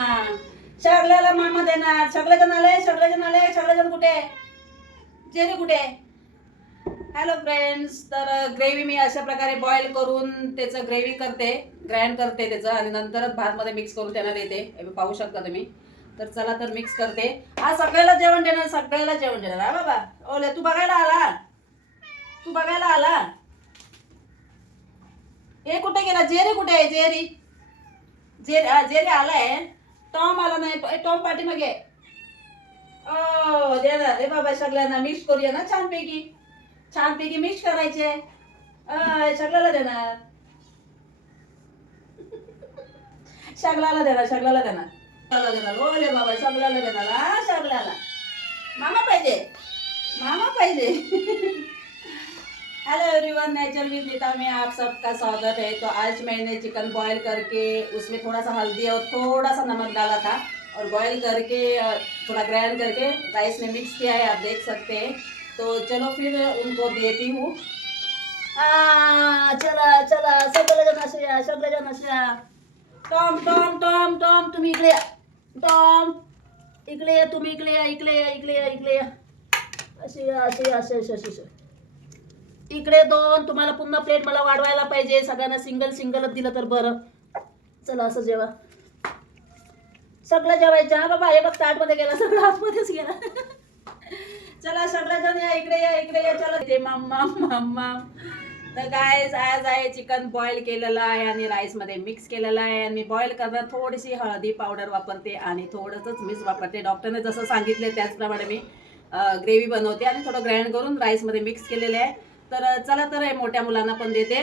हा. सगळ्याला मामा देणार. सगळेजण आले, सगळेजण आले, सगळेजण कुठे? जेरी कुठे? Hello friends. तर ग्रेव्ही मी अशा प्रकारे बॉईल करून त्याचं ग्रेव्ही करते, ग्राइंड करते त्याचं आणि नंतरच भातमध्ये मिक्स करून त्यांना देते. हे पाहू शकता तुम्ही. तर चला तर मिक्स करते. आज सगळ्याला जेवण देणार, सगळ्याला जेवण देणार. हा बाबा ओले, तू बघायला आला? तू बघायला आला? हे कुठे गेला? जेरी कुठे आहे? जेरी जेरी आलाय. टॉम आला नाही. टॉम पाठीमागे. ओ देणार रे बाबा. सगळ्यांना मिक्स करूया ना छानपैकी. छानपैकी मिक्स करायचे. सगळ्याला देणार. सगळ्याला देणार. सगळ्याला देणार. सगळ्याला देणार. ओले बाबा सगळ्याला देणार. हा सगळ्याला. मामा पाहिजे. मामा पाहिजे. हेलो एवरीवन, नेचर विद नीता में आप सबका स्वागत है। तो आज मैंने चिकन बॉईल करके उसमें थोड़ा सा हल्दी और थोड़ा सा नमक डाला था और बॉईल करके थोड़ा ग्राइंड करके राइस में मिक्स किया है, आप देख सकते हैं। तो चलो फिर उनको देती हूँ। चला चला सगळेजण असे या, सगळेजण असे या. टॉम टॉम टॉम टॉम तुम्ही इकडे या. टॉम इकडे या, तुम्ही इकडे या, इकडे या, इकडे या, इकडे या. असे या, असे असे असे असे. इकडे दोन. तुम्हाला पुन्हा प्लेट मला वाढवायला पाहिजे. सगळ्यांना सिंगल सिंगलच दिलं तर बरं. चला असं जेवा. सगळं जेवायचं. हा बाबा हे बघ ताट मध्ये गेला, सगळं आतमध्येच गेला. चला सगळेजण या, इकडे या, इकडे या. चला ते मामा मामा. तर गायज आज आहे चिकन बॉईल केलेलं आहे आणि राईस मध्ये मिक्स केलेलं आहे. आणि बॉईल करताना थोडीशी हळदी पावडर वापरते आणि थोडंसंच मीठ वापरते. डॉक्टरने जसं सांगितले त्याचप्रमाणे मी ग्रेव्ही बनवते आणि थोडं ग्राइंड करून राईस मध्ये मिक्स केलेले आहे. तर चला तर हे मोठ्या मुलांना पण देते.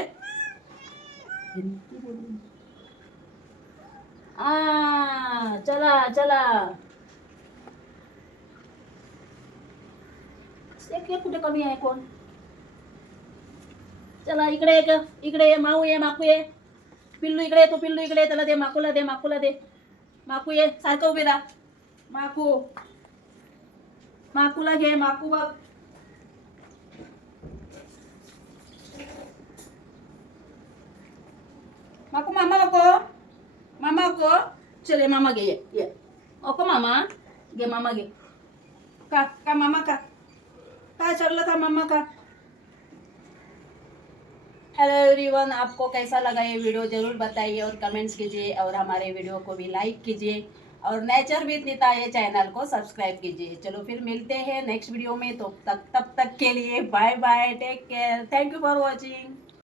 चला चला. कुठे कमी आहे कोण? चला इकडे एक, इकडे ये. माऊ ये, माकू ये. पिल्लू इकडे ये. तू पिल्लू इकडे ये. त्याला दे, माकूला दे, माकूला दे. माकू ये, सारखं उभी राहा. माकू, माकूला घे. माकू बघ. माकू मामा नको. मामा नको. चले मामा घे. ये ओको मामा घे. मामा घे. का मामा का काय चढलं का मामा का? हेलो एवरीवन, आपको कैसा लगा ये वीडियो जरूर बताइए और कमेंट्स कीजिए और हमारे वीडियो को भी लाइक कीजिए और नेचर विद नीता ये चैनल को सब्सक्राइब कीजिए। चलो फिर मिलते हैं नेक्स्ट वीडियो में। तो तब तक के लिए bye bye, take care, thank you for watching.